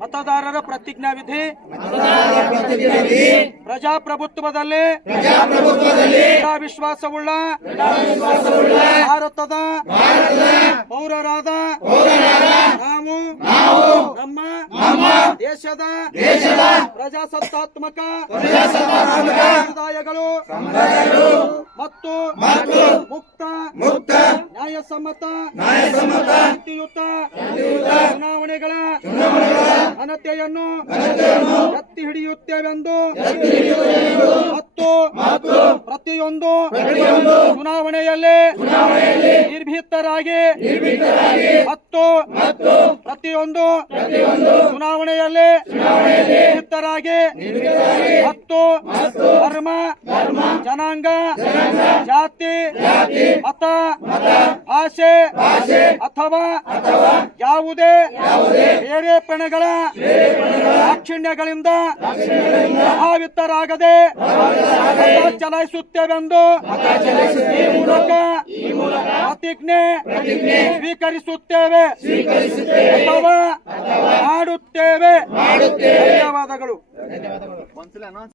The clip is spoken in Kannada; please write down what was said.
ಮತದಾರರ ಪ್ರತಿಜ್ಞಾ ವಿಧಿ ಪ್ರಜಾಪ್ರಭುತ್ವದಲ್ಲಿ. ವಿಶ್ವಾಸವುಳ್ಳ ಭಾರತದ. ಪೌರರಾದ. ನಾವು. ನಮ್ಮ. ದೇಶದ. ಪ್ರಜಾಸತ್ತಾತ್ಮಕ. ಸಮುದಾಯಗಳು. ಮತ್ತು ಮುಕ್ತ. ಮುಕ್ತ ನ್ಯಾಯಸಮ್ಮತ. ನ್ಯಾಯಸಮ್ಮತ ಚುನಾವಣೆ ಘನತೆಯನ್ನು ಎತ್ತಿ ಹಿಡಿಯುತ್ತೇವೆಂದು ಮತ್ತು ಪ್ರತಿಯೊಂದು ಚುನಾವಣೆಯಲ್ಲಿ ನಿರ್ಭೀತರಾಗಿ ಮತ್ತು ಪ್ರತಿಯೊಂದು ಚುನಾವಣೆಯಲ್ಲಿ ನಿರ್ಭೀತರಾಗಿ ಮತ್ತು ಧರ್ಮ ಜನಾಂಗ ಜಾತಿ ಮತ ಆಸೆ ಅಥವಾ ಯಾವುದೇ ಬೇರೆ ಪಣಗಳ ದಾಕ್ಷಿಣ್ಯಗಳಿಂದ ಪ್ರಭಾವಿತರಾಗದೆ ಚಲಾಯಿಸುತ್ತೇವೆಂದು ಮೂಲಕ ಪ್ರತಿಜ್ಞೆ ಸ್ವೀಕರಿಸುತ್ತೇವೆ. ಅಥವಾ ಮಾಡುತ್ತೇವೆ. ಧನ್ಯವಾದಗಳು.